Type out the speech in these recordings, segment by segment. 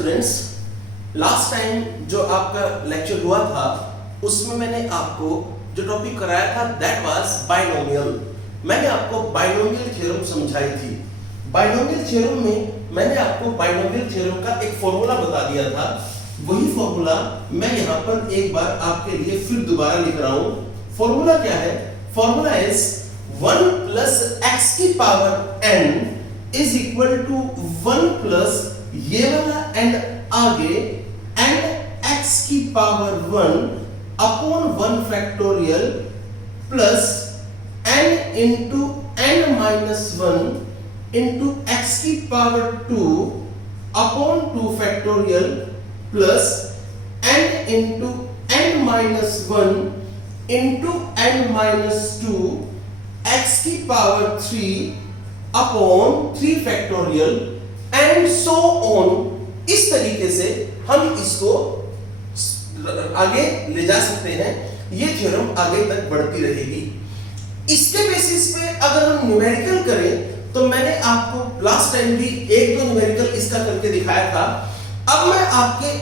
Students, last time जो आपका lecture हुआ था उसमें मैंने आपको जो टॉपिक कराया था दैट वाज बाइनोमियल। मैंने आपको बाइनोमियल थ्योरम समझाई थी। बाइनोमियल थ्योरम में मैंने आपको बाइनोमियल थ्योरम का एक फॉर्मूला बता दिया था। वही फॉर्मूला मैं यहाँ पर एक बार आपके लिए फिर दोबारा लिख रहा हूँ। फॉर्मूला क्या है? फॉर्मूला इज 1 प्लस एक्स की power n is equal to 1 plus ये वाला एंड आगे एंड x की power 1 upon 1 factorial plus n into n minus 1 into x की power 2 upon 2 factorial plus n into n minus 1 into n minus 2 x की power 3 upon 3 factorial and so on. इस तरीके से हम इसको आगे ले जा सकते हैं। ये थ्योरम आगे तक बढ़ती रहेगी। इसके बेसिस पे अगर हम न्यूमेरिकल करें तो मैंने आपको लास्ट टाइम भी एक दो न्यूमेरिकल इसका करके दिखाया था। अब मैं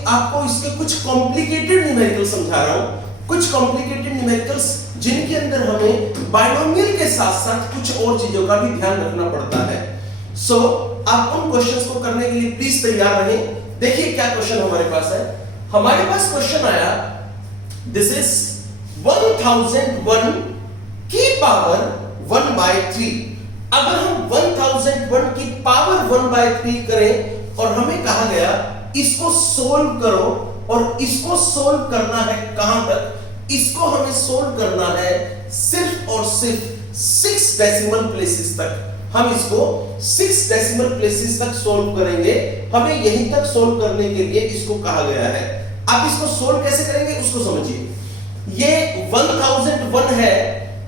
आपको इसके कुछ कॉम्प्लिकेटेड न्यूमेरिकल समझा रहा हूं। कुछ कॉम्प्लिकेटेड न्यूमेरिकल्स जिनके अंदर हमें बाइनोमियल के साथ साथ कुछ और चीजों का भी ध्यान रखना पड़ता है। सो आप उन क्वेश्चंस को करने के लिए प्लीज तैयार रहें। देखिए क्या क्वेश्चन हमारे पास है। हमारे पास क्वेश्चन आया, दिस इज 1001 की पावर 1/3। अगर हम 1001 की पावर 1/3 करें और हमें कहा गया इसको सोल्व करो, और इसको सोल्व करना है कहां तक? इसको हमें सोल्व करना है सिर्फ और सिर्फ 6 डेसिमल प्लेसेस तक। हम इसको 6 डेसिमल प्लेसेस तक सोल्व करेंगे। हमें यहीं तक सोल्व करने के लिए इसको कहा गया है। आप इसको सोल्व कैसे करेंगे उसको समझिए। ये 1001 है।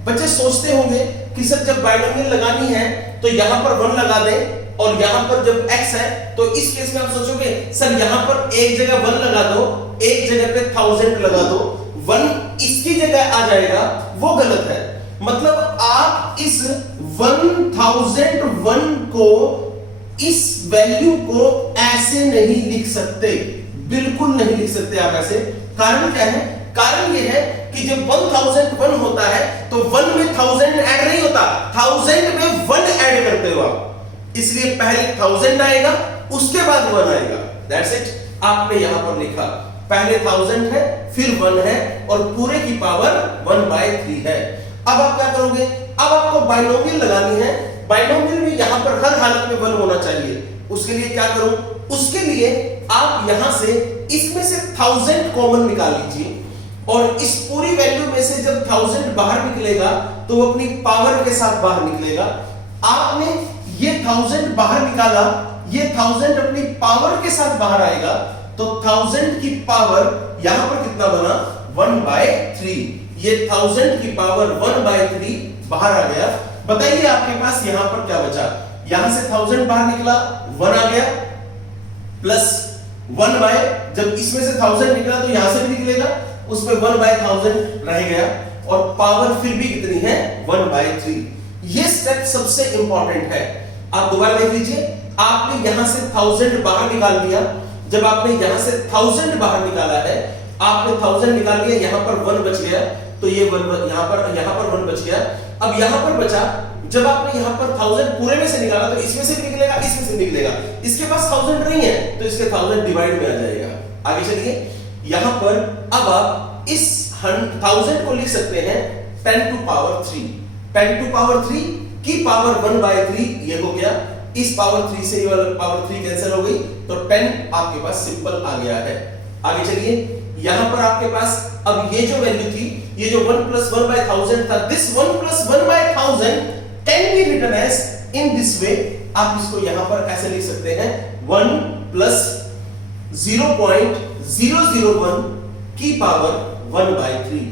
बच्चे सोचते होंगे कि सर जब बाइनोमियल लगानी है तो यहां पर 1 लगा दें, और यहां पर जब x है तो इस केस में आप सोचोगे सर यहां पर एक जगह 1 लगा दो, एक जगह पे 1000 लगा दो, 1 इसकी जगह आ जाएगा। वो गलत है। मतलब आप इस 1001 को, इस वैल्यू को ऐसे नहीं लिख सकते, बिल्कुल नहीं लिख सकते आप ऐसे। कारण क्या है? कारण ये है कि जब 1001 होता है तो 1 में 1000 ऐड नहीं होता, 1000 में 1 ऐड करते हो आप। इसलिए पहले 1000 आएगा, उसके बाद 1 आएगा। That's it. आपने यहां पर लिखा पहले 1000 है, फिर 1 है, और पूरे की पावर 1/3 है। अब आप क्या करोगे? अब आपको बाइनोमियल लगानी है। बाइनोमियल में यहां पर हर हालत में 1 होना चाहिए। उसके लिए क्या करूं? उसके लिए आप यहां से इसमें से 1000 कॉमन निकाल लीजिए, और इस पूरी वैल्यू में से जब 1000 बाहर निकलेगा तो वो अपनी पावर के साथ बाहर निकलेगा। आपने ये 1000 बाहर निकाला, ये 1000 अपनी पावर के साथ बाहर आएगा, तो 1000 की पावर यहां पर कितना बना? 1/3। ये 1000 की पावर 1/3 बाहर आ गया। बताइए आपके पास यहां पर क्या बचा? यहां से 1000 बाहर निकला, 1 आ गया, प्लस 1 जब इसमें से 1000 निकला तो यहां से भी निकलेगा, उसमें 1/1000 रह गया, और पावर फिर भी कितनी है? 1/3। ये स्टेप सबसे इंपॉर्टेंट है। आप दोबारा देख लीजिए। आपने यहां से 1000 बाहर निकाल दिया। जब आपने यहां से 1000 बाहर निकाला है, आपने 1000 निकाल लिया, यहां पर 1 बच गया, तो ये 1 यहां पर 1 बच गया। अब यहां पर बचा, जब आपने यहां पर 1000 पूरे में से निकाला तो इसमें से भी निकलेगा, इसमें से निकलेगा। इसके पास 1000 नहीं है तो इसके 1000 डिवाइड में आ जाएगा। आगे चलिए। यहां पर अब आप इस 1000 को लिख सकते हैं 10 टू पावर 3। 10 टू पावर 3 की पावर 1/3 ये हो गया। इस पावर 3 से ये वाला पावर 3 कैंसिल हो गई, तो 10 आपके पास सिंपल आ गया है। आगे चलिए। यहां पर आपके पास अब ये जो वैल्यू थी, ये जो 1 प्लस 1/1000 था, this 1 plus 1/1000 can be written as in this way. आप इसको यहां पर ऐसे लिख सकते हैं 1 प्लस 0.001 की पावर 1/3।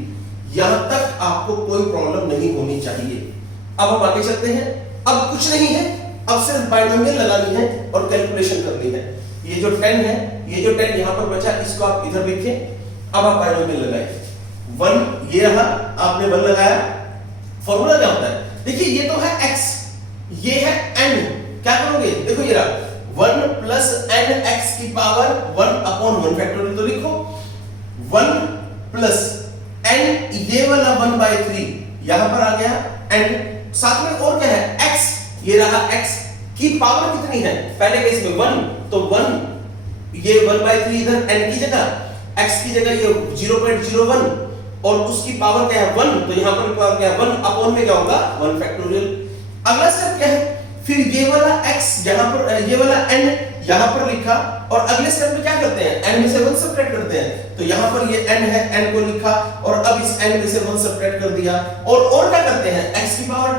यहां तक आपको कोई प्रॉब्लम नहीं होनी चाहिए। अब हम आगे चलते हैं। अब कुछ नहीं है, अब सिर्फ बाइनोमियल लगानी है और कैलकुलेशन करनी है। ये जो 10 है, ये जो 10 यहां पर बचा, इसको आप इधर लिखिए। अब आप बाइनोमियल लगाइए। 1 ये रहा, आपने 1 लगाया। फॉर्मूला क्या होता है? देखिए ये तो है x, ये है n। क्या करोगे? देखो ये रहा 1 प्लस एन एक्स की पावर 1 अपॉन 1 फैक्टोरियल, तो लिखो 1 प्लस एन, ये वाला 1/3 यहां पर आ गया, एंड साथ में और क्या है x, ये रहा x की पावर कितनी है, पहले केस में 1, तो 1 ये 1/3 इधर n की जगह, x की जगह ये 0.01 और उसकी पावर क्या है 1, तो यहां पर पावर क्या है 1 अपॉन में क्या होगा 1 फैक्टोरियल। अगला स्टेप क्या है, फिर ये वाला x यहां पर, ये वाला n यहां पर लिखा, और अगले स्टेप में क्या करते हैं n में से 1 सब्ट्रैक्ट करते हैं, तो यहां पर ये n है, n को लिखा और अब इस n में से 1 सब्ट्रैक्ट कर दिया, और क्या करते हैं x की पावर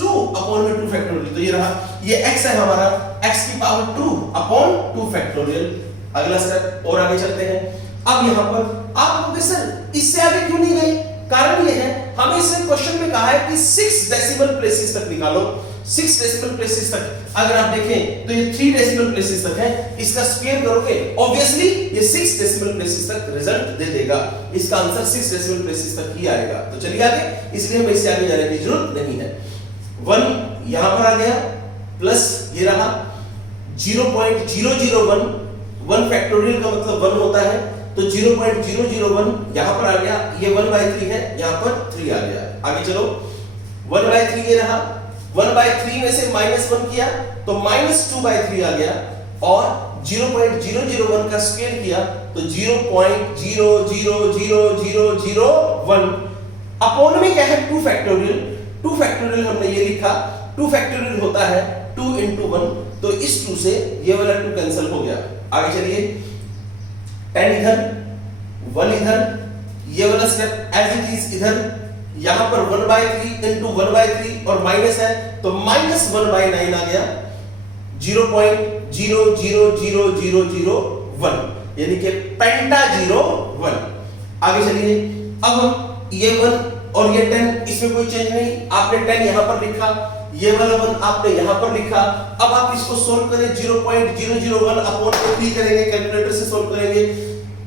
2 अपॉन में 2 फैक्टोरियल, तो ये रहा, ये x है हमारा, x की पावर 2 अपॉन 2 फैक्टोरियल। अगला स्टेप और आगे चलते हैं। अब यहां पर आप कहोगे सर इससे आगे क्यों नहीं गए, कारण ये है हमें इस क्वेश्चन में कहा है कि 6 डेसिमल प्लेसेस तक निकालो, 6 डेसिमल प्लेसेस तक। अगर आप देखें तो ये 3 डेसिमल प्लेसेस तक है, इसका स्क्वायर करोगे ऑब्वियसली ये 6 डेसिमल प्लेसेस तक रिजल्ट दे देगा, इसका आंसर 6 डेसिमल प्लेसेस तक ही आएगा। तो चलिए आगे, इसलिए हमें इससे आगे जाने की जरूरत नहीं है। 1 यहां पर आ गया प्लस ये रहा 0.001, 1 फैक्टोरियल का मतलब 1 होता है, तो 0.001 यहां पर आ गया, ये 1/3 है, यहां पर 3 आ गया। आगे चलो 1/3 ये रहा, 1/3 में से -1 किया तो -2/3 आ गया, और 0.001 का स्क्वायर किया तो 0.000001 अपॉन में क्या है 2 फैक्टोरियल, 2 फैक्टोरियल हमने ये लिखा, 2 फैक्टोरियल होता है 2 into 1, तो इस 2 से ये वाला 2 कैंसिल हो गया। आगे चलिए 10 इधर 1 इधर, ये वाला स्टेप एज इट इज इधर, यहां पर 1/3 into 1/3 और माइनस है तो -1/9 आ गया, 0.0000001 यानी कि पेंटा 01। आगे चलिए, अब हम ये 1 और ये 10 इसमें कोई चेंज नहीं, आपने 10 यहां पर लिखा, ये वाला 1 आपने यहां पर लिखा। अब आप इसको सोल्व करें, 0.001 अपॉन 3 करेंगे, कैलकुलेटर से सोल्व करेंगे,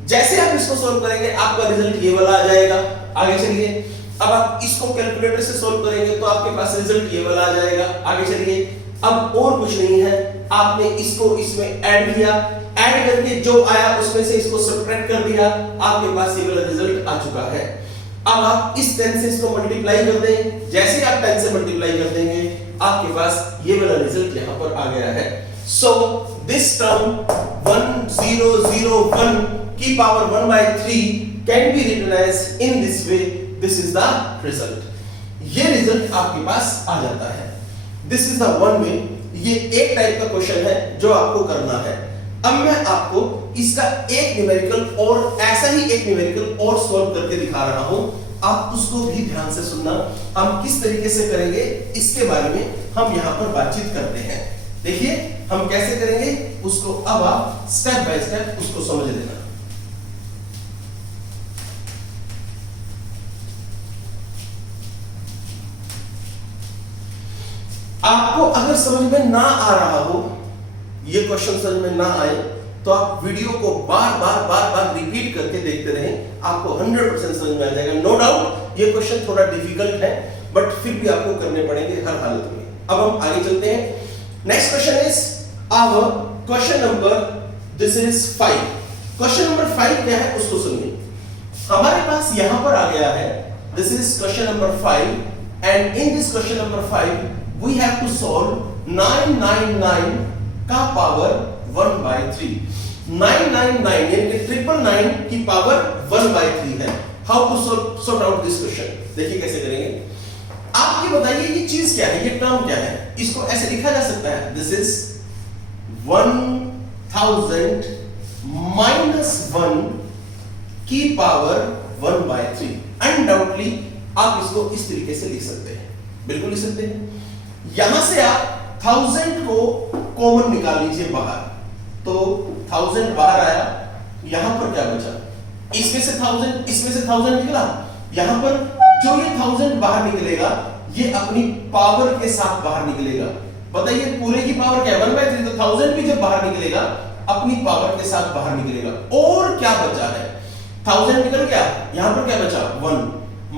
जैसे आप इसको सोल्व करेंगे आपका रिजल्ट ये वाला आ जाएगा। आगे चलिए, अब आप इसको कैलकुलेटर से सोल्व करेंगे तो आपके पास रिजल्ट ये वाला आ जाएगा। आगे चलिए, अब और कुछ नहीं है, आपने इसको इसमें ऐड किया, ऐड करके जो आया उसमें से इसको सब्ट्रैक्ट कर दिया, आपके पास ये वाला रिजल्ट आ चुका है। अब आप इस 10 से इसको मल्टीप्लाई कर दें, जैसे आप 10 से मल्टीप्लाई कर देंगे आपके पास ये वाला रिजल्ट यहां पर आ गया है। सो दिस टर्म 1001 की power 1/3 can be written as in this way, this is the result. ये रिजल्ट आपके पास आ जाता है, this is the one way. ये एक टाइप का क्वेश्चन है जो आपको करना है। अब मैं आपको इसका एक न्यूमेरिकल और ऐसा ही एक न्यूमेरिकल और सॉल्व करके दिखा रहा हूं, आप उसको भी ध्यान से सुनना। हम किस तरीके से करेंगे इसके बारे में हम यहां पर बातचीत करते हैं। देखिए हम कैसे करेंगे उसको, अब आप स्टेप बाय स्टेप उसको समझ लेना। आपको अगर समझ में ना आ रहा हो, ये क्वेश्चन समझ में ना आए, तो आप वीडियो को बार बार रिपीट करके देखते रहें, आपको 100% समझ में आ जाएगा। नो डाउट ये क्वेश्चन थोड़ा डिफिकल्ट है, बट फिर भी आपको करने पड़ेंगे हर हालत में। अब हम आगे चलते हैं। Next question is our question number, this is 5। Question number 5 क्या है उसको सुनिए। हमारे पास यहां पर आ गया है, this is question number 5, and in this question number 5 we have to solve 999 का पावर 1/3। 999 यानी कि 999 की पावर 1/3 है। How to sort out this question, देखिए कैसे करेंगे। आप ये बताइए ये चीज क्या है, ये टर्म क्या है। इसको ऐसे लिखा जा सकता है, दिस इज 1000 माइनस 1 की पावर 1/3। अनडाउटली आप इसको इस तरीके से लिख सकते हैं, बिल्कुल लिख सकते हैं। यहां से आप 1000 को कॉमन निकाल लीजिए बाहर, तो 1000 बाहर आया, यहां पर क्या बचा, इसमें से 1000 इसमें से 1000 निकला, यहां पर जो ये 1000 बाहर निकलेगा ये अपनी पावर के साथ बाहर निकलेगा। बताइए पूरे की पावर क्या है 1/3, तो 1000 भी जब बाहर निकलेगा अपनी पावर के साथ बाहर निकलेगा। और क्या बचा है, 1000 निकल गया, यहां पर क्या बचा 1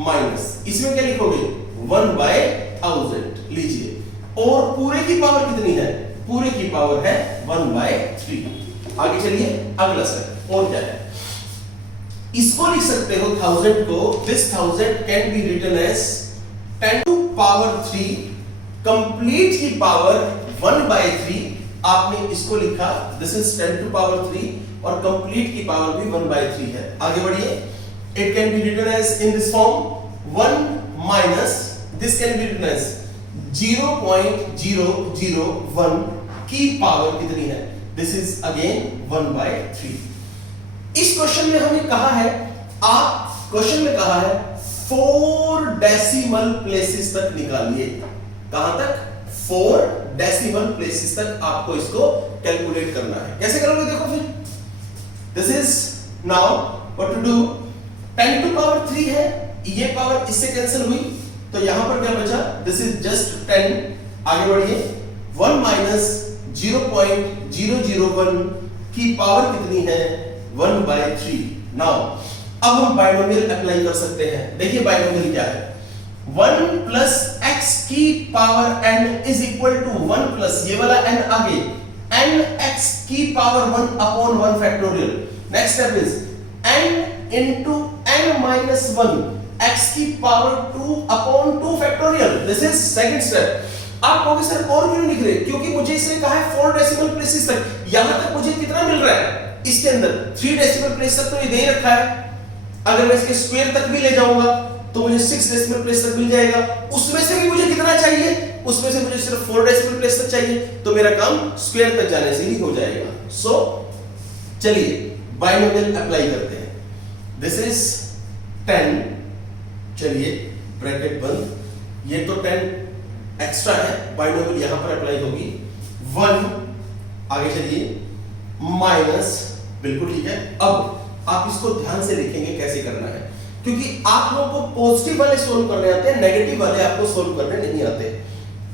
माइनस, इसमें क्या लिखोगे 1/1000 लीजिए, और पूरे की पावर कितनी है पूरे की पावर है 1/3। आगे चलिए अगला स्टेप और क्या है, इसको लिख सकते हो 1000 को, this 1000 can be written as 10 to power 3 complete की पावर 1/3। आपने इसको लिखा दिस इज 10 टू पावर 3 और कंप्लीट की पावर भी 1/3 है। आगे बढ़िए, it can be written as in this form 1 minus this can be written as 0.001 की पावर कितनी है, दिस इज अगेन 1/3। इस क्वेश्चन में हमें कहा है, आप क्वेश्चन में कहा है 4 डेसिमल प्लेसेस तक निकालिए। कहां तक? 4 डेसिमल प्लेसेस तक आपको इसको कैलकुलेट करना है। कैसे करोगे देखो फिर, this is now what to do, 10 to power 3 है, ये पावर इससे कैंसिल हुई तो यहां पर क्या बचा, दिस इज जस्ट 10। आगे बढ़िए, 1 माइनस 0.001 की पावर कितनी है, 1/3। नाउ अब हम बाइनोमियल अप्लाई कर सकते हैं। देखिए बाइनोमियल क्या है, 1 प्लस x की power n is equal to 1 plus ये वाला n आगे n x की power 1 upon 1 factorial. Next step is n into n minus 1 x की power 2 upon 2 factorial. This is second step. आप कहोगे सर और क्यों लिख रहे, क्योंकि मुझे इसने कहा है 4 डेसिमल प्लेसेस तक, यहां तक मुझे कितना मिल रहा है इसके अंदर 3 डेसिमल प्लेस तक तो ये दे रखा है। अगर मैं इसके स्क्वायर तक भी ले जाऊंगा तो मुझे 6 डेसिमल प्लेस तक मिल जाएगा। उसमें से भी मुझे कितना चाहिए, उसमें से मुझे सिर्फ 4 डेसिमल प्लेस तक चाहिए, तो मेरा काम स्क्वायर तक जाने से ही हो जाएगा। सो चलिए बाइनोमियल अप्लाई करते हैं। दिस इज 10, चलिए ब्रैकेट बंद, ये तो 10 एक्स्ट्रा है, बाइनोमियल यहां पर अप्लाई होगी 1। आगे चलिए माइनस, बिल्कुल ठीक है। अब आप इसको ध्यान से लिखेंगे कैसे करना है, क्योंकि आप लोगों को पॉजिटिव वाले सोल्व करने आते हैं, नेगेटिव वाले आपको सोल्व करने नहीं आते।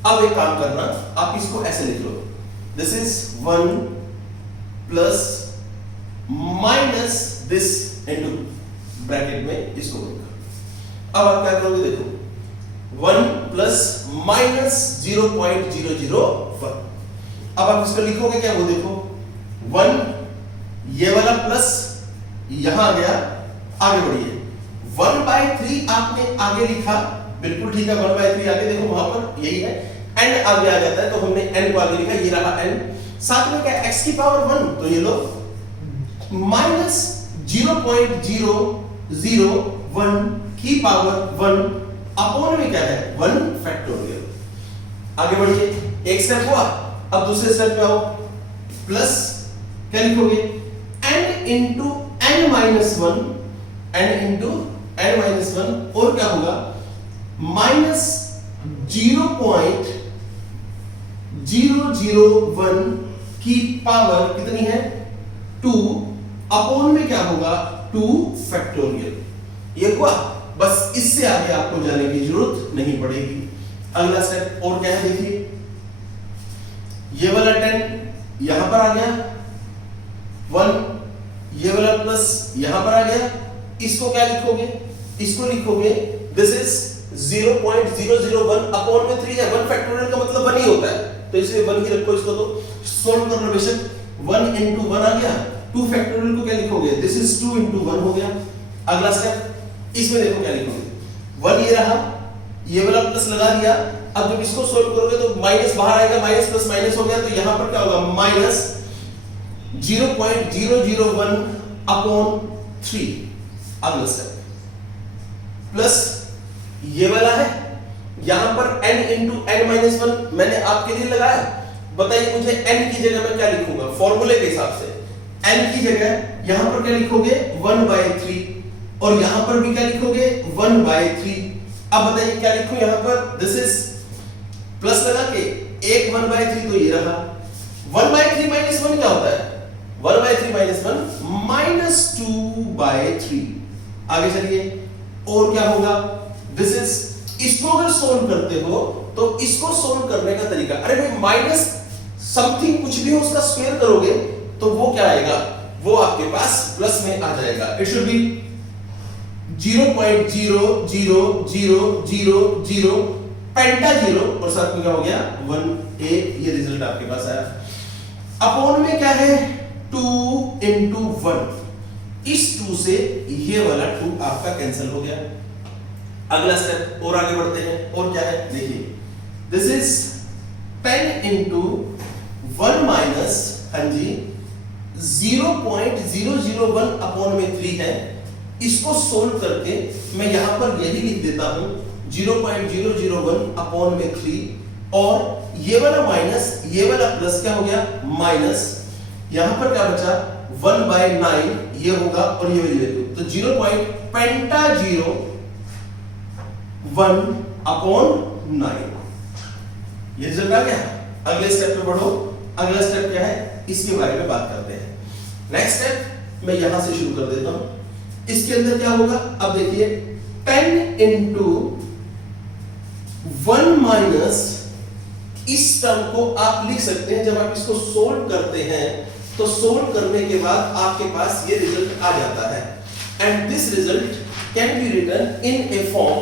अब एक काम करना, आप इसको ऐसे लिख लो, this is 1 plus minus this into bracket में इसको लिखा। अब आप क्या करोगे देखो, 1 प्लस माइनस 0.001। अब आप इसको लिखोगे क्या, वो देखो 1 ये वाला प्लस यहां आ गया। आगे बढ़िए, 1/3 आपने आगे लिखा, बिल्कुल ठीक है, 1/3 आगे देखो वहां पर यही है, n आगे आ जाता है तो हमने n को आगे लिखा, ये रहा n। साथ में क्या x की पावर 1, तो ये लो माइनस 0.001 की पावर 1 अपॉन में क्या है 1 फैक्टोरियल। आगे बढ़िए, एक स्टेप हुआ, अब दूसरे स्टेप पे आओ, प्लस क्या लिखोगे n into n minus 1, n into n minus 1, और क्या होगा माइनस 0.001 की पावर कितनी है 2 अपॉन में क्या होगा 2 फैक्टोरियल। ये हुआ, बस इससे आगे आपको जाने की जरूरत नहीं पड़ेगी। अगला स्टेप और क्या है देखिए, ये वाला 10 यहां पर आ गया, 1 ये वाला प्लस यहां पर आ गया, इसको क्या लिखोगे, इसको लिखोगे दिस इज 0.001 अपॉन में 3 है, 1 फैक्टोरियल का मतलब 1 ही होता है, तो इसलिए 1 ही रखो। इसको तो सोल्व कर लो बेशक, 1 into 1 आ गया, 2 फैक्टोरियल को क्या लिखोगे, दिस इज 2 into 1 हो गया। अगला स्टेप, इसमें देखो क्या लिखोगे, 1 ये रहा, ये वाला प्लस लगा दिया। अब जब इसको सोल्व करोगे तो माइनस बाहर आएगा, माइनस प्लस माइनस हो गया, तो यहां पर क्या होगा माइनस 0.001 अपॉन 3। अगला स्टेप, प्लस ये वाला है, यहां पर n इंटू n माइनस 1 मैंने आपके लिए लगाया। बताइए मुझे n की जगह मैं क्या लिखूंगा, फॉर्मूले के हिसाब से n की जगह यहां पर क्या लिखोगे 1/3, और यहां पर भी क्या लिखोगे 1/3। अब बताइए क्या लिखूं यहां पर, दिस इज प्लस लगा के एक 1/3, तो ये रहा 1/3 माइनस 1 क्या होता है 1/3 माइनस 1 माइनस 2/3। आगे चलिए, और क्या होगा, दिस इज, इसको अगर सोल्व करते हो तो इसको सोल्व करने का तरीका, अरे भाई माइनस समथिंग कुछ भी हो उसका स्क्वायर करोगे तो वो क्या आएगा, वो आपके पास प्लस में आ जाएगा। इट शुड बी 0.00000 पेंटा 0 और साथ में क्या हो गया 1a, ये रिजल्ट आपके पास आया। अपॉन में क्या है 2 into 1, इस 2 से ये वाला 2 आपका कैंसिल हो गया। अगला स्टेप और आगे बढ़ते हैं, और क्या है देखिए, दिस इज 10 into 1 माइनस, हाँ जी 0.001 अपॉन में 3 है। इसको सोल्व करके मैं यहां पर यही लिख देता हूं 0.001 अपॉन में 3, और ये वाला माइनस ये वाला प्लस क्या हो गया माइनस, यहां पर क्या बचा 1/9 ये होगा, और ये वैल्यू तो 0.001 अपॉन 9, ये रिजल्ट आ गया। अगले स्टेप पे बढ़ो। अगला स्टेप क्या है इसके बारे में बात करते हैं। नेक्स्ट स्टेप मैं यहां से शुरू कर देता हूं। इसके अंदर क्या होगा, अब देखिए 10 into 1 माइनस, इस टर्म को आप लिख सकते हैं, जब आप इसको सोल्व करते हैं तो सोल्व करने के बाद आपके पास ये रिजल्ट आ जाता है, and this result can be written in a form.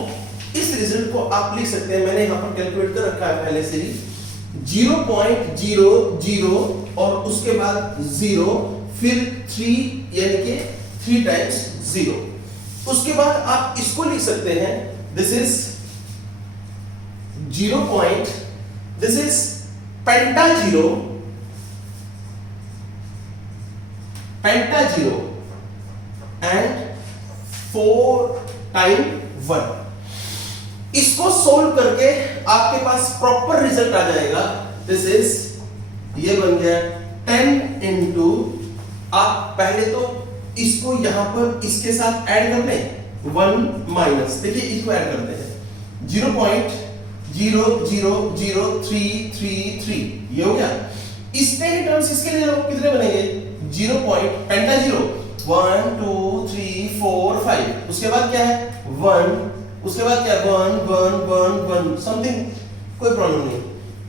इस रिजल्ट को आप लिख सकते हैं, मैंने यहां पर कैलकुलेट कर रखा है पहले से ही, 0.00 और उसके बाद 0, फिर 3 यानी कि 3 टाइम्स 0। उसके बाद आप इसको लिख सकते हैं, this is 0. This is penta 0 and 4 time 1। इसको सोल्व करके आपके पास प्रॉपर रिजल्ट आ जाएगा। दिस इज ये बन गया 10 into, आप पहले तो इसको यहां पर इसके साथ ऐड कर लें 1 माइनस, देखिए इसको ऐड करते हैं 0.0003333, ये हो गया। इसके ही टर्म्स इसके लिए कितने बनेंगे 0. पेंटा 0 1 2 3 4 5, उसके बाद क्या है 1, उसके बाद क्या 1 1 1 1 समथिंग, कोई प्रॉब्लम नहीं।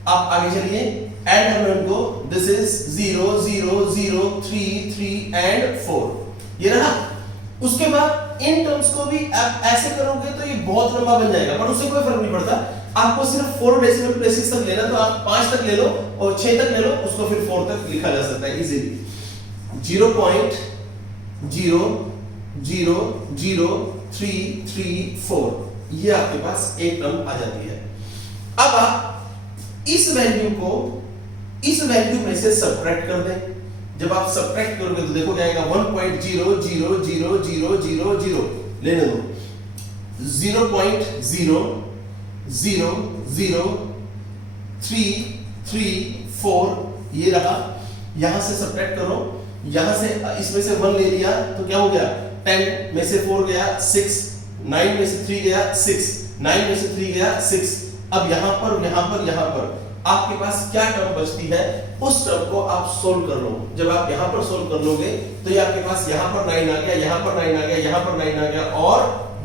आप आगे चलिए, ऐड एलिमेंट को, दिस इज 0 0 0 3 3 एंड 4, ये रहा। उसके बाद इन टर्म्स को भी आप ऐसे करोगे तो ये बहुत लंबा बन जाएगा, पर उससे कोई फर्क नहीं पड़ता। आपको सिर्फ 4 डेसिमल प्लेसेस तक लेना, तो आप 5 तक ले लो और 6 तक ले लो, उसको फिर 4 तक लिखा जा सकता है इजीली। 0.0003334, ये आपके पास एक टर्म आ जाती है। अब आप इस वैल्यू को इस वैल्यू में से सब्ट्रैक्ट कर दें। जब आप सब्ट्रैक्ट करोगे तो देखो क्या आएगा 1.0000000 लेने दो, 0.0003334 ये रहा। यहां से सब्ट्रैक्ट करो, यहां से इसमें से 1 ले लिया तो क्या हो गया 10 में से 4 गया 6, 9 में से 3 गया 6, 9 में से 3 गया 6। अब यहां पर आपके पास क्या टर्म बचती है, उस टर्म को आप सोल्व कर लो। जब आप यहां पर सोल्व कर लोगे तो ये आपके पास यहां पर 9 आ गया, यहां पर 9 आ गया, यहां पर 9 आ गया, और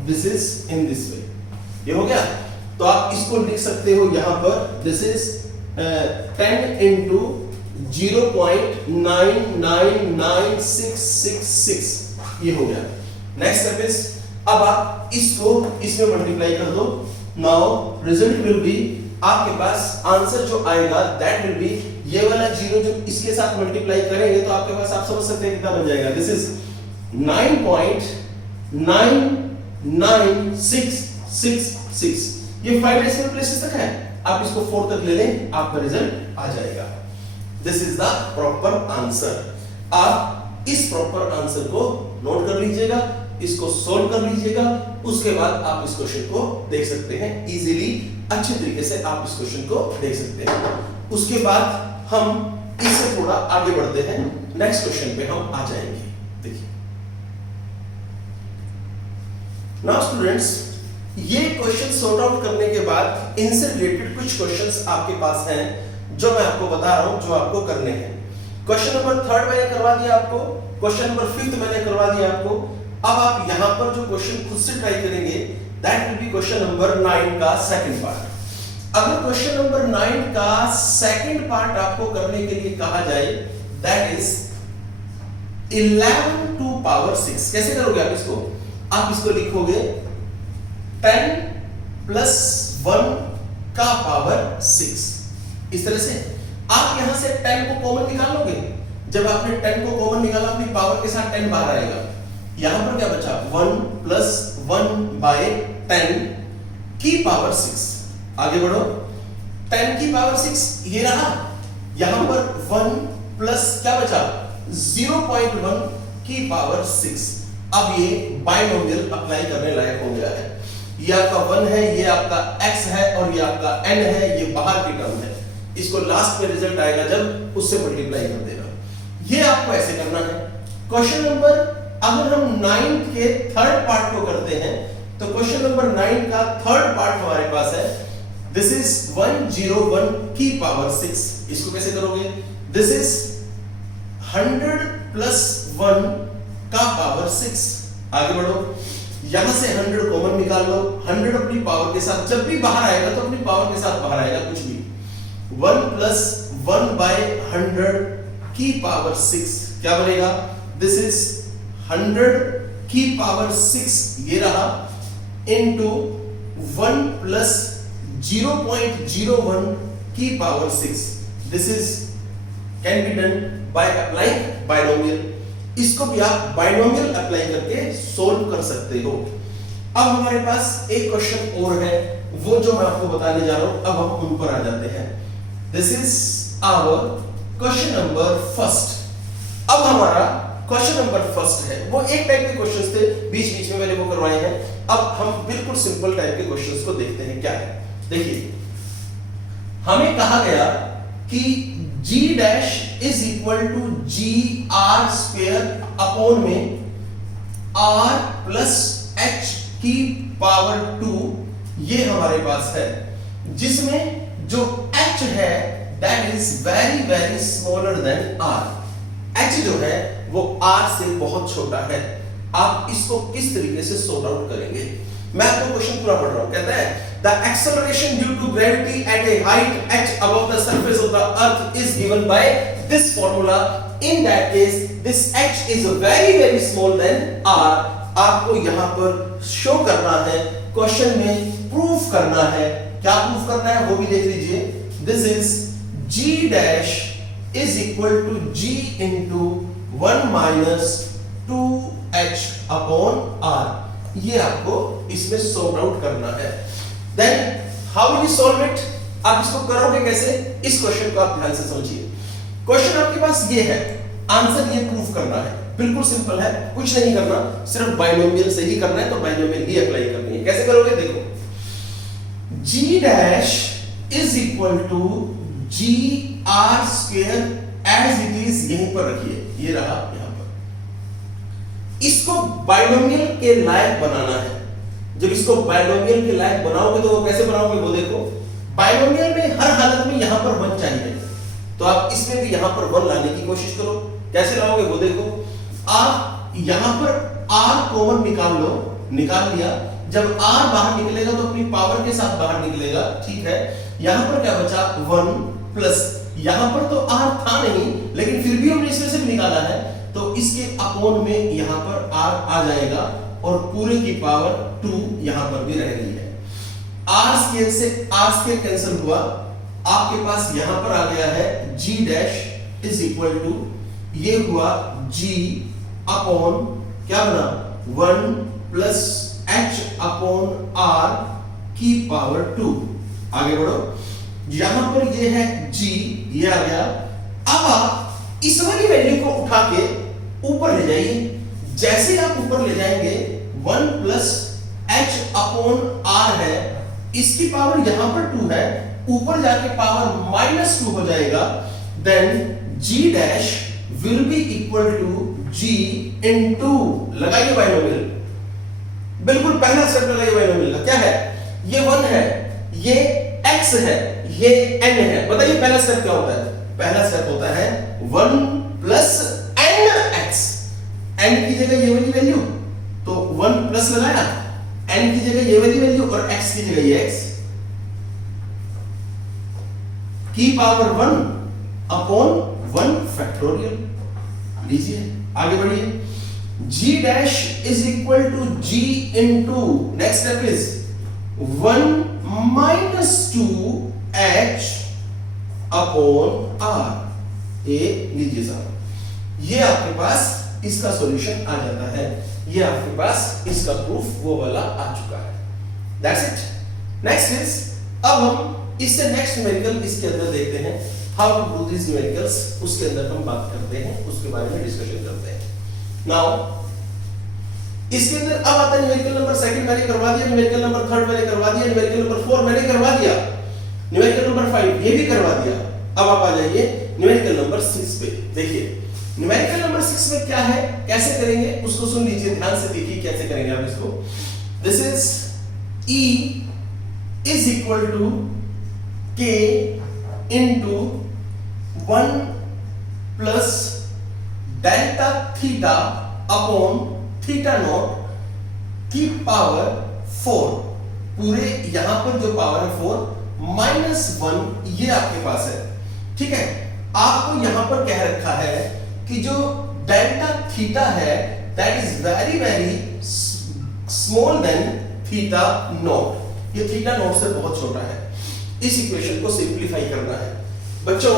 दिस इज इन दिस वे, ये हो गया। तो आप इसको लिख सकते हो यहां पर, दिस इज 10 into 0.999666, ये हो गया। नेक्स्ट स्टेप इज, अब आप इसको इसमें मल्टीप्लाई कर दो। नाउ रिजल्ट विल बी, आपके पास आंसर जो आएगा दैट विल बी, ये वाला 0 जो इसके साथ मल्टीप्लाई करेंगे तो आपके पास, आप समझ सकते हैं कितना बन जाएगा, दिस इज 9.99666। ये 5 डेसिमल प्लेसेस तक है, आप इसको 4 तक ले लें, आपका रिजल्ट आ जाएगा। This is the proper answer. आप इस प्रॉपर आंसर को नोट कर लीजिएगा, इसको सोल्व कर लीजिएगा, उसके बाद आप इस क्वेश्चन को देख सकते हैं इजीली, अच्छे तरीके से आप इस क्वेश्चन को देख सकते हैं। उसके बाद हम इससे थोड़ा आगे बढ़ते हैं, नेक्स्ट क्वेश्चन पे हम आ जाएंगे। देखिए नाउ स्टूडेंट्स, ये क्वेश्चन सॉर्ट आउट करने के बाद इनसे रिलेटेड कुछ क्वेश्चंस आपके पास हैं जो मैं आपको बता रहा हूं, जो आपको करने हैं। क्वेश्चन नंबर 3 मैंने करवा दिया आपको, क्वेश्चन नंबर 5 मैंने करवा दिया आपको। अब आप यहां पर जो क्वेश्चन खुद से ट्राई करेंगे that will be question number 9 का सेकंड पार्ट। अगर क्वेश्चन नंबर 9 का सेकंड पार्ट आपको करने के लिए कहा जाए दैट इज 11 टू पावर 6, कैसे करोगे आप इसको? आप इसको लिखोगे 10 प्लस 1 का पावर 6। इस तरह से आप यहां से 10 को कॉमन निकाल लोगे। जब आपने 10 को कॉमन निकाला अपनी पावर के साथ 10 बाहर आएगा। यहां पर क्या बचा 1 प्लस 1 बाय 10 की पावर 6। आगे बढ़ो 10 की पावर 6 ये रहा। यहां पर 1 प्लस क्या बचा 0.1 की पावर 6। अब ये बाइनोमियल अप्लाई करने लायक हो गया है। ये आपका 1 है, ये आपका x है और ये आपका n है, ये बाहर की टर्म है। इसको लास्ट में रिजल्ट आएगा जब उससे मल्टीप्लाई कर देगा। ये आपको ऐसे करना है। क्वेश्चन नंबर अगर हम 9th के थर्ड पार्ट को करते हैं तो क्वेश्चन नंबर 9 का थर्ड पार्ट हमारे पास है। दिस इज 101 की पावर 6। इसको कैसे करोगे? दिस इज 100 प्लस 1 का पावर 6। आगे बढ़ो, यहां से 100 कॉमन निकाल लो। 100 अपनी पावर के साथ जब भी बाहर आएगा तो अपनी पावर के साथ बाहर आएगा कुछ भी। 1 प्लस 1 बाय 100 की पावर 6 क्या बनेगा? दिस इज 100 की पावर 6 ये रहा इनटू 1 प्लस 0.01 की power 6। This is can be done by applying binomial. इसको भी आप बाइनोमियल अप्लाई करके सोल्व कर सकते हो। अब हमारे पास एक क्वेश्चन और है, वो जो मैं आपको बताने जा रहा हूं। अब हम उन पर आ जाते हैं। This is our question number first. अब हमारा क्वेश्चन नंबर फर्स्ट है, वो एक टाइप के क्वेश्चंस थे, बीच बीच में मैंने वो करवाए हैं। अब हम बिल्कुल सिंपल टाइप के क्वेश्चंस को देखते हैं क्या है। देखिए, हमें कहा गया कि g dash is equal to G R square upon में r प्लस h की पावर 2 ये हमारे पास है, जिसमें जो h है that is very very smaller than r। h जो है वो r से बहुत छोटा है। आप इसको किस तरीके से सॉर्ट आउट करेंगे? मैं आपको क्वेश्चन पूरा पढ़ रहा हूं। कहता है the acceleration due to gravity at a height h above the surface of the earth is given by this formula. In that case this h is very very small than r. आपको यहां पर show करना है, question में proof करना है। क्या proof करना है वो भी देख लीजिए। This is g dash is equal to g into 1 minus 2h upon r। ये आपको इसमें सॉर्ट आउट करना है। Then how will you solve it? आप इसको करोगे कैसे? इस क्वेश्चन को आप ध्यान से समझिए। क्वेश्चन आपके पास ये है, आंसर ये प्रूफ करना है। बिल्कुल सिंपल है, कुछ नहीं करना, सिर्फ बाइनोमियल से ही करना है, तो बाइनोमियल ही अप्लाई करनी है। कैसे करोगे? देखो, g dash is equal to G R square as it is, यहीं पर रखिए, ये रहा यहां पर। इसको बाइनोमियल के लायक बनाना है। जब इसको बाइनोमियल के लायक बनाओगे तो वो कैसे बनाओगे वो देखो। बाइनोमियल में हर हालत में यहां पर 1 चाहिए, तो आप इसमें भी यहां पर 1 लाने की कोशिश करो। कैसे लाओगे वो देखो। आप यहां पर r कॉमन निकाल लो, निकाल लिया। जब r बाहर निकलेगा तो अपनी पावर के साथ बाहर निकलेगा, ठीक है। यहां पर क्या बचा 1 प्लस, यहां पर तो r था नहीं लेकिन फिर भी हमने इसमें से भी निकाला है, तो इसके अपॉन में यहां पर r आ जाएगा और पूरे की पावर 2 यहां पर भी रह गई है। r स्क्वायर से r स्क्वायर कैंसिल हुआ, आपके पास यहां पर आ गया है g dash is equal to, ये हुआ g अपॉन क्या बना 1 प्लस h अपॉन r की पावर 2। आगे बढ़ो, यहां पर ये है g, ये आ गया। अब आप इस वाली वैल्यू को उठा के ऊपर ले जाइए। जैसे आप ऊपर ले जाएंगे 1 प्लस h अपॉन r है, इसकी पावर यहां पर 2 है, ऊपर जाके पावर माइनस 2 हो जाएगा। Then g dash will be equal to g into, लगाइए बाइनोमियल, बिल्कुल पहला स्टेप लगाइए बाइनोमियल का। क्या है? ये 1 है, ये x है, ये n है। बताइए पहला स्टेप क्या होता है? पहला स्टेप होता है 1 प्लस nx, n की जगह ये वाली वैल्यू, तो 1 प्लस लगाया, n की जगह ये वाली वैल्यू और x की जगह ये x की पावर 1 अपॉन 1 फैक्टोरियल। लीजिए आगे बढ़िए। g dash is equal to g into, next step is 1 minus 2h upon r। ये लीजिए साहब, ये आपके पास इसका सॉल्यूशन आ जाता है, ये आपके पास इसका प्रूफ वो वाला आ चुका है। That's it. नेक्स्ट इज, अब हम इससे नेक्स्ट न्यूमेरिकल इसके अंदर देखते हैं, how to do this numericals, उसके अंदर हम बात करते हैं, उसके बारे में डिस्कशन करते हैं। नाउ इसके अंदर अब आता है न्यूमेरिकल नंबर सेकंड मैंने करवा दिया, न्यूमेरिकल नंबर थर्ड मैंने करवा दिया, न्यूमेरिकल नंबर 4 मैंने करवा दिया, न्यूमेरिकल नंबर 5 ये भी करवा दिया। अब आप आ जाइए न्यूमेरिकल नंबर 6 पे। देखिए न्यूमेरिकल नंबर 6 में क्या है, कैसे करेंगे उसको सुन लीजिए, ध्यान से देखिए कैसे करेंगे आप इसको। This is E is equal to K into 1 plus delta theta upon theta naught की पावर 4। पूरे यहां पर जो पावर है 4 माइनस 1 ये आपके पास है, ठीक है। आपको यहां पर कह रखा है कि जो डेल्टा थीटा है that is very very small than theta naught. ये थीटा नॉट से बहुत छोटा है। इस इक्वेशन को सिंपलीफाई करना है बच्चों,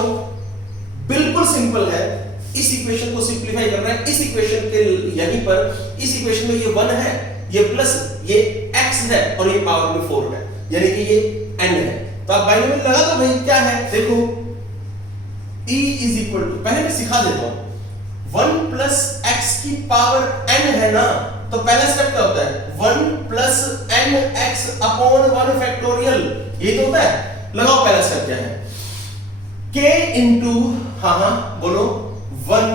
बिल्कुल सिंपल है। इस इक्वेशन को सिंपलीफाई करना है। इस इक्वेशन के यहीं पर इस इक्वेशन में ये 1 है, ये प्लस ये x है और ये पावर में 4 है, यानी कि ये n है। तो आप बाइनोमियल लगा दो भाई, क्या है देखो, E इज इक्वल टू, पहले मैं सिखा देता हूं, 1 प्लस x की पावर n है ना, तो पहला स्टेप क्या होता है 1 plus n x upon 1 factorial, ये तो होता है। लगाओ पहला स्टेप क्या है, k इंटू हाँ बोलो 1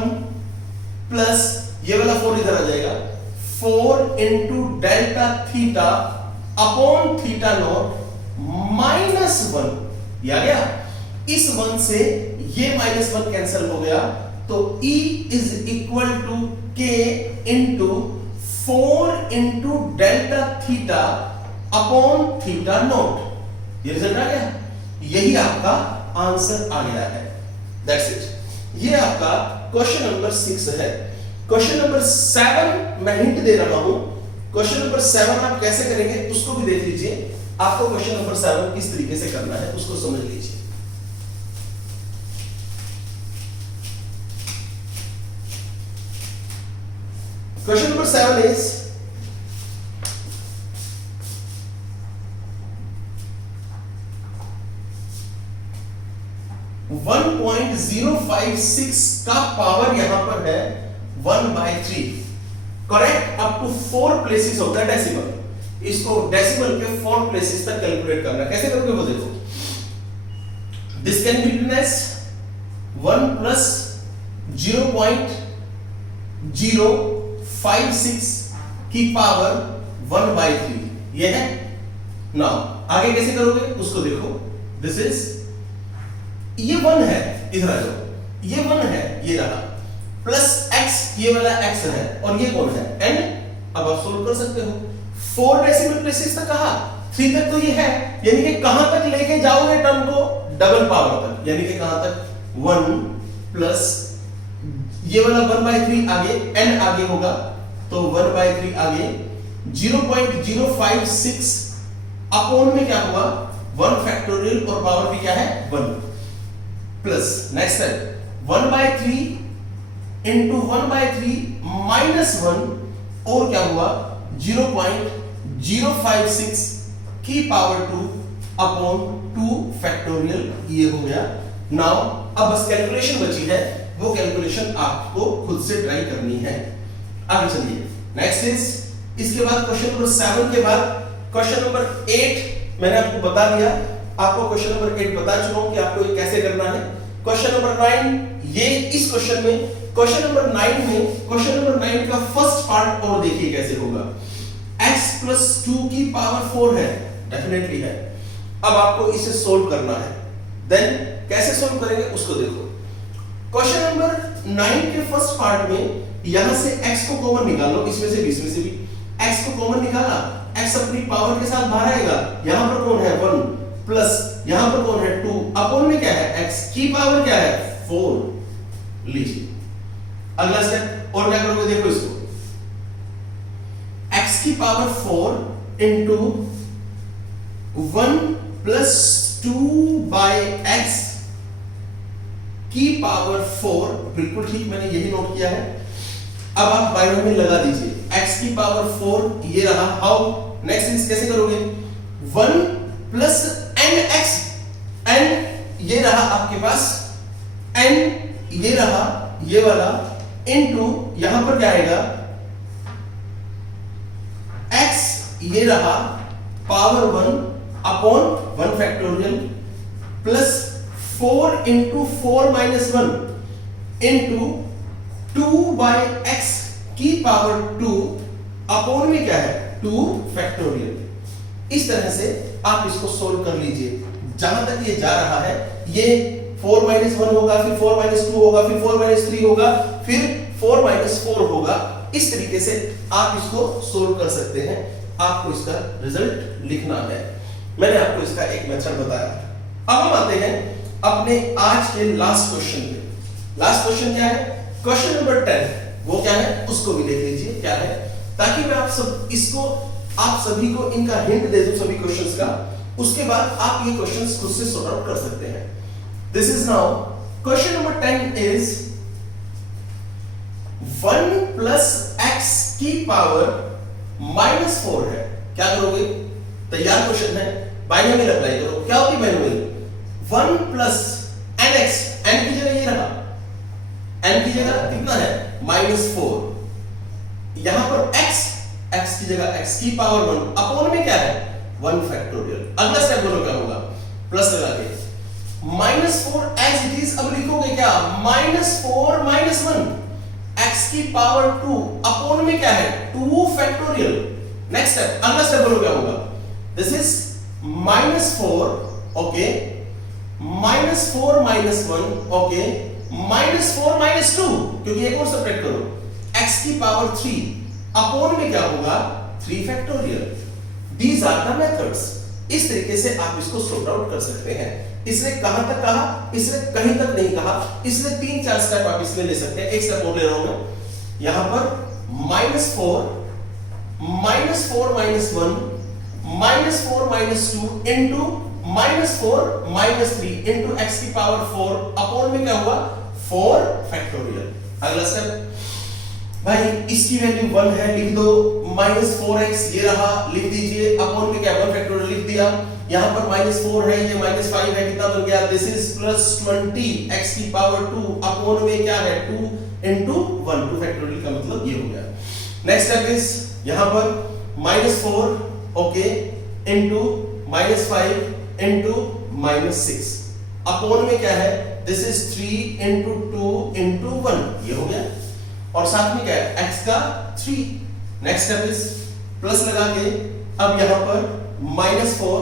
प्लस ये वाला 4 इधर आ जाएगा, 4 into delta theta upon theta not minus 1। ये आ गया, इस 1 से ये माइनस 1 कैंसिल हो गया, तो E is equal to K into 4 into delta theta upon theta naught. ये रिजल्ट आ गया, यही आपका आंसर आ गया है। That's it. ये आपका क्वेश्चन नंबर 6 है। क्वेश्चन नंबर 7 मैं हिंट दे रहा हूं। क्वेश्चन नंबर 7 आप कैसे करेंगे उसको भी देख लीजिए। आपको क्वेश्चन नंबर 7 किस तरीके से करना है उसको समझ लीजिए। Question number 7 is 1.056 का पावर यहां पर है 1/3। करेक्ट, अप टू 4 प्लेसेस होता है डेसिमल। इसको डेसिमल के 4 प्लेसेस तक कैलकुलेट करना, कैसे करोगे वो देखो। This can be written as 1 plus 0.056 की पावर 1/3 ये है। नाउ आगे कैसे करोगे उसको देखो। दिस इज, ये 1 है, इधर आ जाओ, ये 1 है, ये रहा, प्लस x, ये वाला x है, और ये कौन है n। अब आप सोल्व कर सकते हो। 4 डेसिमल प्लेसेस तक कहा, 3 तक तो ये है, यानी कि कहां तक लेके जाओगे टर्म को, डबल पावर तक, यानी कि कहां तक 1 प्लस ये वाला 1/3 आगे, n आगे होगा, तो 1/3 आगे 0.056 अपॉन में क्या हुआ 1 फैक्टोरियल, और पावर भी क्या है 1, प्लस नेक्स्ट है 1/3 इंटू 1/3 माइनस 1, और क्या हुआ 0.056 की पावर 2 अपॉन 2 फैक्टोरियल, ये हो गया। नाउ अब बस कैलकुलेशन बची है, वो कैलकुलेशन आपको खुद से ट्राई करनी है। आगे चलिए, नेक्स्ट इज, इसके बाद क्वेश्चन नंबर 7 के बाद क्वेश्चन नंबर 8 मैंने आपको बता दिया। आपको क्वेश्चन नंबर 8 बता चुका हूं कि आपको ये कैसे करना है। क्वेश्चन नंबर 9, ये इस क्वेश्चन में, क्वेश्चन नंबर 9 में, क्वेश्चन नंबर 9 का फर्स्ट पार्ट और देखिए कैसे होगा। x प्लस 2 की पावर 4 है, डेफिनेटली है। अब आपको इसे सोल्व करना है, देन कैसे सोल्व करेंगे उसको देखो। क्वेश्चन नंबर 9 के फर्स्ट पार्ट में यहां से x को कॉमन निकालो, इसमें से भी इसमें से भी x को कॉमन निकाला, x अपनी पावर के साथ बाहर आएगा, यहां पर कौन है 1, प्लस यहां पर कौन है 2, अपॉन में क्या है x की पावर क्या है 4। लीजिए अगला स्टेप, और क्या करोगे देखो इसको, x की पावर 4 इंटू 1 प्लस 2/x की पावर 4, बिल्कुल ठीक, मैंने यही नोट किया है। अब आप बाइनोमियल लगा दीजिए, x की पावर 4 ये रहा, हाउ, नेक्स्ट इज कैसे करोगे, 1 प्लस nx, n ये रहा आपके पास, n ये रहा ये वाला, इनटू यहां पर क्या आएगा, x ये रहा power 1 upon 1 factorial plus 4 into 4 minus 1 into 2/x की पावर 2 अपॉन में क्या है 2 फैक्टोरियल। इस तरह से आप इसको सोल्व कर लीजिए। जहां तक ये जा रहा है, ये 4 माइनस 1 होगा, फिर 4 माइनस 2 होगा, फिर 4 माइनस 3 होगा, फिर 4 माइनस 4 होगा। इस तरीके से आप इसको सोल्व कर सकते हैं। आपको इसका रिजल्ट लिखना है। मैंने आपको इसका एक मेथड बताया। अब हम आते हैं अपने आज के लास्ट क्वेश्चन पे। लास्ट क्वेश्चन क्या है, क्वेश्चन नंबर 10, वो क्या है उसको भी देख लीजिए क्या है, ताकि मैं आप सभी को इनका हिंट दे दूं सभी क्वेश्चंस का। उसके बाद आप ये क्वेश्चंस खुद से सॉर्ट आउट कर सकते हैं। This is now question number 10 is 1 plus x की पावर -4 है। क्या करोगे, तैयार क्वेश्चन है, बाइनोमियल अप्लाई करो। क्या होती है बाइनोमियल, 1 प्लस nx, n की जगह ये रहा, n की जगह कितना है -4, यहां पर x की जगह x की पावर 1 अपॉन में क्या है 1 फैक्टोरियल। अगला स्टेप बोलो क्या होगा, प्लस लगा के -4 एज इट इज। अब लिखोगे क्या, -4 माइनस 1 x की पावर 2 अपॉन में क्या है 2 फैक्टोरियल। नेक्स्ट स्टेप, अगला स्टेप बोलो क्या होगा, this is -4, okay, -4 minus 1, okay, -4 minus 2, क्योंकि एक और सब्ट्रैक्ट करो, x की पावर 3 अपॉन में क्या होगा 3 factorial. These are the methods. इस तरीके से आप इसको सॉर्ट आउट कर सकते हैं। इसने कहां तक कहा, इसने कहीं तक नहीं कहा, इसने 3-4 स्टेप आप इसमें ले सकते हैं। एक स्टेप और ले रहा हूं मैं, यहां पर -4 minus 1 -4 minus 2 into -4 minus 3 into x की पावर 4 अपॉन में क्या हुआ 4 फैक्टोरियल। अगला स्टेप, भाई इसकी वैल्यू 1 है, लिख दो, -4x ये रहा, लिख दीजिए, अपॉन में क्या 1 फैक्टोरियल लिख दिया। यहां पर -4 है, ये -5 है, कितना बन गया, दिस इज +20 x की पावर 2 अपॉन में क्या है 2 इंटू 1, 2 फैक्टोरियल का मतलब ये हो गया। नेक्स्ट स्टेप इज यहां पर -4, ओके, इंटू -5 इंटू -6 अपॉन में क्या है, दिस इज 3 इंटू 2 इंटू 1, ये हो गया। और साथ में क्या है x का 3। नेक्स्ट स्टेप इज प्लस लगा के अब यहां पर -4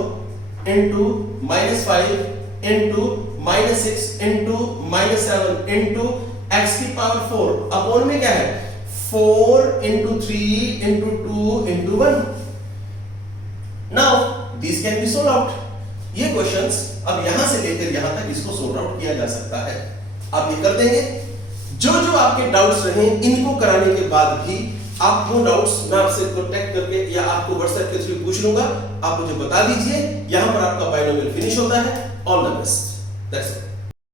into -5 into -6 into -7 into x की पावर 4 अपॉन में क्या है 4 into 3 into 2 into 1। Now this can B solve out. ये क्वेश्चंस अब यहां से लेकर यहां तक इसको सोल्व आउट किया जा सकता है। आप ये कर देंगे। जो आपके डाउट्स रहे इनको कराने के बाद भी आप वो डाउट्स मैं आपसे कांटेक्ट करके या आपको व्हाट्सएप के थ्रू पूछ लूंगा, आप मुझे बता दीजिए। यहां पर आपका बाइनोमियल फिनिश होता है। All the best, that's it.